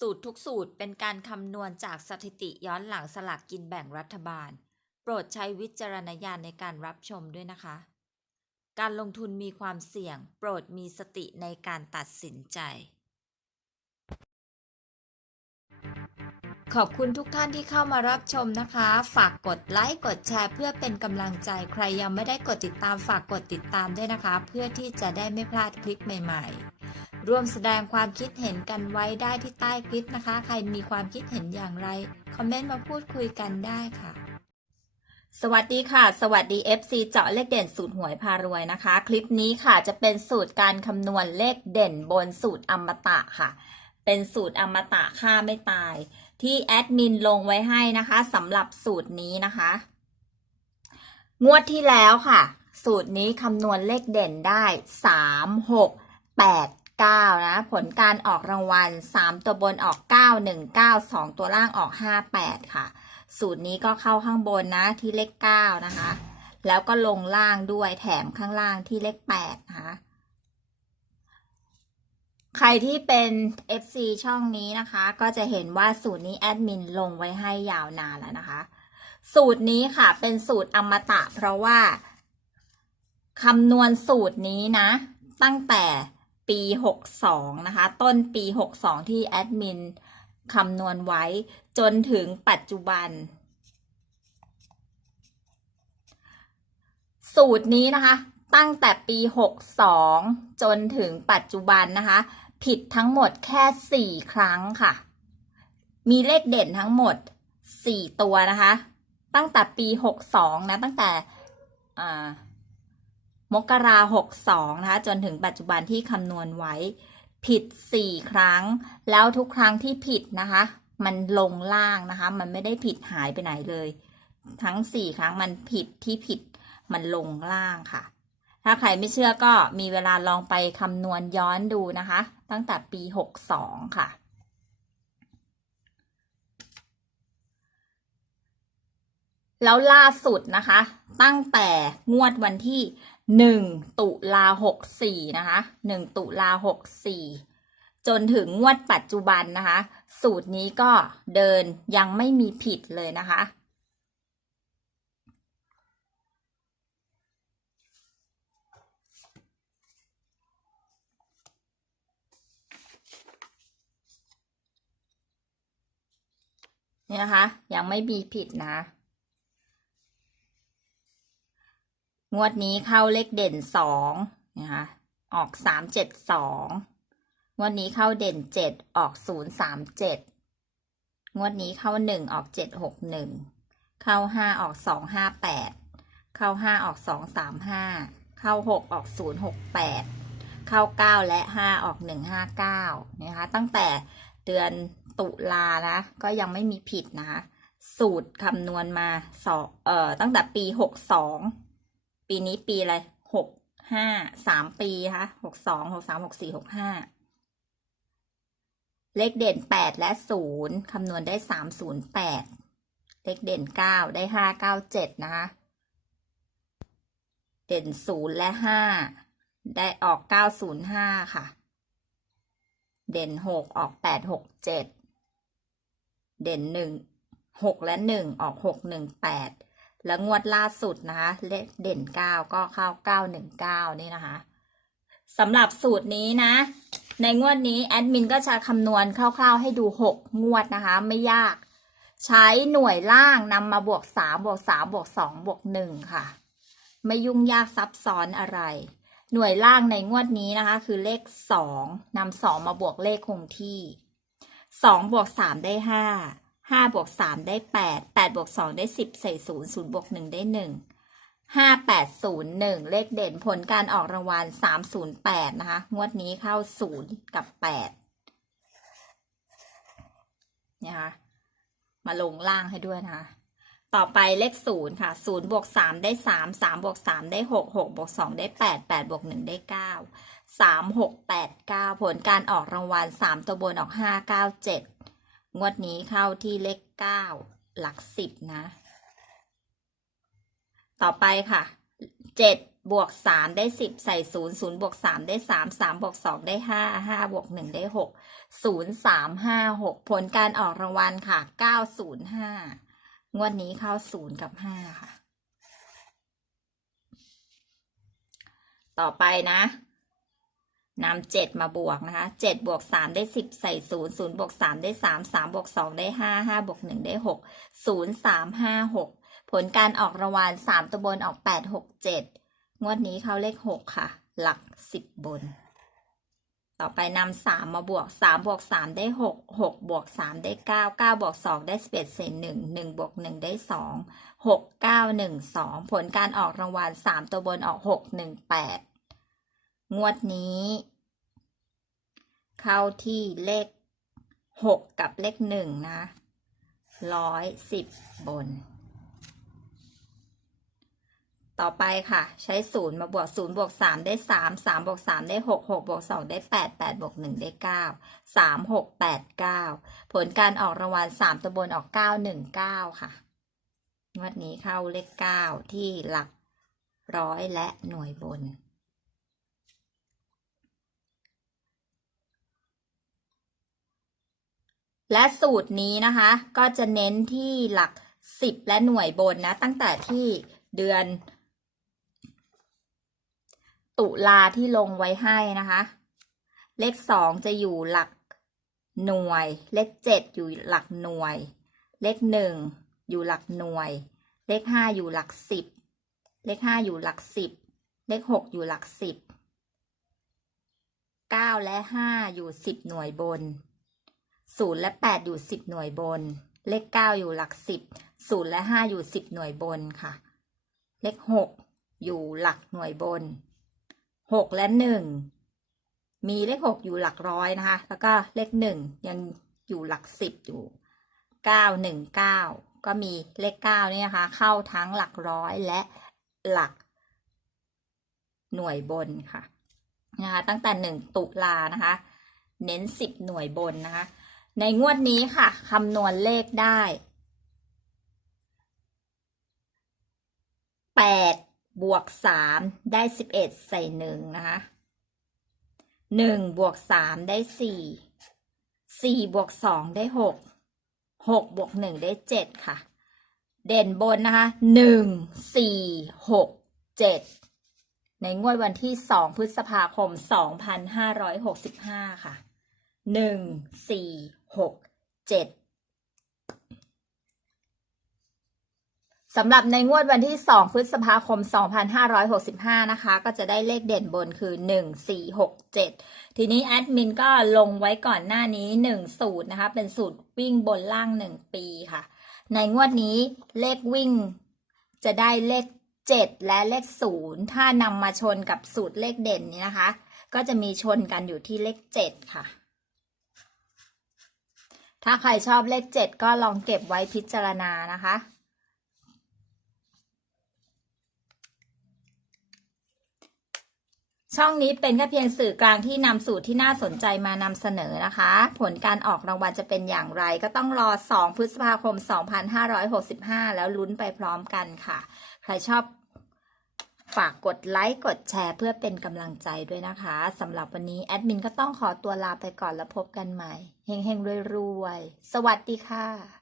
สูตรทุกสูตรเป็นการคำนวณจากสถิติย้อนหลังสลากกินแบ่งรัฐบาล โปรดใช้วิจารณญาณในการรับชมด้วยนะคะ การลงทุนมีความเสี่ยง โปรดมีสติในการตัดสินใจ ขอบคุณทุกท่านที่เข้ามารับชมนะคะ ฝากกดไลค์กดแชร์ เพื่อเป็นกำลังใจใครยังไม่ได้กดติดตามฝากกดติดตามด้วยนะคะ เพื่อที่จะได้ไม่พลาดคลิปใหม่ ๆ ร่วมแสดงความคิดเห็นกันไว้ได้ที่ใต้คลิปนะคะ ใครมีความคิดเห็นอย่างไร คอมเมนต์มาพูดคุยกันได้ค่ะ สวัสดีค่ะ สวัสดี FC เจาะเลขเด่นสูตรหวยพารวยนะคะ คลิปนี้ค่ะจะเป็นสูตรการคำนวณเลขเด่นบนสูตรอมตะค่ะ เป็นสูตรอมตะค่าไม่ตาย ที่แอดมินลงไว้ให้นะคะสำหรับสูตรนี้นะคะ งวดที่แล้วค่ะ สูตรนี้คำนวณเลขเด่นได้ 3 6 8 9 นะ ผลการออกรางวัล 3 ตัวบนออก 9 1 9 2 ตัวล่างออก 5 8 ค่ะ สูตรนี้ก็เข้าข้างบนนะที่เลข 9 นะคะ แล้วก็ลงล่างด้วยแถมข้างล่างที่เลข 8 นะคะ ใครที่เป็น FC ช่องนี้นะคะ ก็จะเห็นว่าสูตรนี้แอดมินลงไว้ให้ยาวนานแล้วนะคะ สูตรนี้ค่ะเป็นสูตรอมตะเพราะว่าคำนวณสูตรนี้นะ ตั้งแต่ ปี 62 นะคะ ต้นปี 62 ที่แอดมินคำนวณไว้จนถึงปัจจุบัน สูตรนี้นะคะ ตั้งแต่ปี 62 จนถึงปัจจุบันนะคะ ผิดทั้งหมดแค่ 4 ครั้งค่ะ มีเลขเด่นทั้งหมด 4 ตัวนะคะ ตั้งแต่ปี 62 นะ ตั้งแต่อ่า มกราหกสองนะคะ จนถึงปัจจุบันที่คำนวณไว้ ผิด4ครั้ง แล้วทุกครั้งที่ผิดนะคะ มันลงล่างนะคะ มันไม่ได้ผิดหายไปไหนเลย ทั้ง4ครั้งมันผิดที่ผิดมันลงล่างค่ะ ถ้าใครไม่เชื่อก็มีเวลาลองไปคำนวณย้อนดูนะคะ ตั้งแต่ปี62ค่ะแล้วล่าสุดนะคะ ตั้งแต่งวดวันที่ 1ตุลา64นะคะ1ตุลา64จนถึงงวดปัจจุบันนะคะ สูตรนี้ก็เดินยังไม่มีผิดเลยนะคะนี่นะคะ ยังไม่มีผิดนะ งวดนี้เข้าเลขเด่นสองนะคะออกสามเจ็ดสองงวดนี้เข้าเด่นเจ็ดออกศูนย์สามเจ็ดงวดนี้เข้าหนึ่งออกเจ็ดหกหนึ่งเข้าห้าออกสองห้าแปดเข้าห้าออกสองสามห้าเข้าหกออกศูนย์หกแปดเข้าเก้าและห้าออกหนึ่งห้าเก้านะคะตั้งแต่เดือนตุลานะก็ยังไม่มีผิดนะคะสูตรคำนวณมาสองเอ่อตั้งแต่ปีหกสอง ปีนี้ปีอะไรหกห้าสามปีคะหกสองหกสามหกสี่หกห้าเลขเด่นแปดและศูนย์คำนวณได้สามศูนย์แปดเลขเด่นเก้าได้ห้าเก้าเจ็ดนะคะ เด่นศูนย์และห้าได้ออกเก้าศูนย์ห้าค่ะ เด่นหกออกแปดหกเจ็ดเด่นหนึ่งหกและหนึ่งออกหกหนึ่งแปด แล้วงวดล่าสุดนะคะเลขเด่นเก้าก็เข้าเก้าหนึ่งเก้านี่นะคะสำหรับสูตรนี้นะ ในงวดนี้แอดมินก็จะคำนวณคร่าวๆให้ดูหกงวดนะคะ ไม่ยาก ใช้หน่วยล่างนำมาบวกสามบวกสามบวกสองบวกหนึ่งค่ะ ไม่ยุ่งยากซับซ้อนอะไร หน่วยล่างในงวดนี้นะคะ คือเลขสองนำสองมาบวกเลขคงที่สองบวกสามได้ห้าห้าบวกสามได้แปดแปดบวกสองได้สิบใส่ศูนย์ศูนย์บวกหนึ่งได้หนึ่งห้าแปดศูนย์หนึ่งเลขเด่นผลการออกรางวัลสามศูนย์แปดนะคะ งวดนี้เข้าศูนย์กับแปดนะคะ มาลงล่างให้ด้วยนะคะ ต่อไปเลขศูนย์ค่ะศูนย์บวกสามได้สามสามบวกสามได้หกหกบวกสองได้แปดแปดบวกหนึ่งได้เก้าสามหกแปดเก้าผลการออกรางวัลสามตัวบนออกห้าเก้าเจ็ด งวดนี้เข้าที่เลขเก้าหลักสิบนะ ต่อไปค่ะเจ็ดบวกสามได้สิบใส่ศูนย์ศูนย์บวกสามได้สามสามบวกสองได้ห้าห้าบวกหนึ่งได้หกศูนย์สามห้าหกผลการออกรางวัลค่ะเก้าศูนย์ห้างวดนี้เข้าศูนย์กับห้าค่ะ ต่อไปนะ นำเจ็ดมาบวกนะคะเจ็ดบวกสามได้สิบใส่ศูนย์ศูนย์บวกสามได้สามสามบวกสองได้ห้าห้าบวกหนึ่งได้หกศูนย์สามห้าหกผลการออกรางวัลสามตัวบนออกแปดหกเจ็ดงวดนี้เข้าเลขหกค่ะ หลักสิบบน ต่อไปนำสามมาบวกสามบวกสามได้หกหกบวกสามได้เก้าเก้าบวกสองได้สิบเอ็ดเศษหนึ่งหนึ่งบวกหนึ่งได้สองหกเก้าหนึ่งสองผลการออกรางวัลสามตัวบนออกหกหนึ่งแปดงวดนี้ เข้าที่เลขหกกับเลขหนึ่งนะร้อยสิบบน ต่อไปค่ะ ใช้ศูนย์มาบวกศูนย์บวกสามได้สามสามบวกสามได้หกหกบวกสองได้แปดแปดบวกหนึ่งได้เก้าสามหกแปดเก้าผลการออกรางวัลสามตัวบนออกเก้าหนึ่งเก้าค่ะงวดนี้เข้าเลขเก้าที่หลักร้อยและหน่วยบน และสูตรนี้นะคะ ก็จะเน้นที่หลักสิบและหน่วยบนนะ ตั้งแต่ที่เดือน ตุลาที่ลงไว้ให้นะคะ เลขสองจะอยู่หลักหน่วย เลขเจ็ดอยู่หลักหน่วย เลขหนึ่งอยู่หลักหน่วย เลขห้าอยู่หลักสิบเลขห้าอยู่หลักสิบเลขหกอยู่หลักสิบเก้าและห้าอยู่สิบหน่วยบน ศูนย์และแปดอยู่สิบหน่วยบน เลขเก้าอยู่หลักสิบศูนย์และห้าอยู่สิบหน่วยบนค่ะ เลขหกอยู่หลักหน่วยบนหกและหนึ่งมีเลขหกอยู่หลักร้อยนะคะ แล้วก็เลขหนึ่งยังอยู่หลักสิบอยู่เก้าหนึ่งเก้าก็มีเลขเก้านี่นะคะ เข้าทั้งหลักร้อยและหลักหน่วยบนค่ะนะคะตั้งแต่หนึ่งตุลานะคะ เน้นสิบหน่วยบนนะคะ ในงวดนี้ค่ะคำนวณเลขได้แปดบวกสามได้สิบเอ็ดใส่หนึ่งนะคะหนึ่งบวกสามได้สี่สี่บวกสองได้หกหกบวกหนึ่งได้เจ็ดค่ะ เด่นบนนะคะหนึ่งสี่หกเจ็ดในงวดวันที่สองพฤษภาคมสองพันห้าร้อยหกสิบห้าค่ะหนึ่งสี่ หกเจ็ดสำหรับในงวดวันที่ 2 พฤษภาคม 2565 นะคะ ก็จะได้เลขเด่นบนคือ 1 4 6 7 ทีนี้แอดมินก็ลงไว้ก่อนหน้านี้ 1 สูตรนะคะ เป็นสูตรวิ่งบนล่าง 1 ปีค่ะ ในงวดนี้เลขวิ่งจะได้เลข 7 และเลข 0 ถ้านำมาชนกับสูตรเลขเด่นนี้นะคะ ก็จะมีชนกันอยู่ที่เลข 7 ค่ะ ถ้าใครชอบเลข7ก็ลองเก็บไว้พิจารณานะคะ ช่องนี้เป็นแค่เพียงสื่อกลางที่นำสูตรที่น่าสนใจมานำเสนอนะคะ ผลการออกรางวัลจะเป็นอย่างไร ก็ต้องรอ 2 พฤษภาคม 2565 แล้วลุ้นไปพร้อมกันค่ะ ใครชอบ ฝากกดไลค์ กดแชร์เพื่อเป็นกำลังใจด้วยนะคะสำหรับวันนี้แอดมินก็ต้องขอตัวลาไปก่อนแล้วพบกันใหม่ เฮงๆรวยๆ สวัสดีค่ะ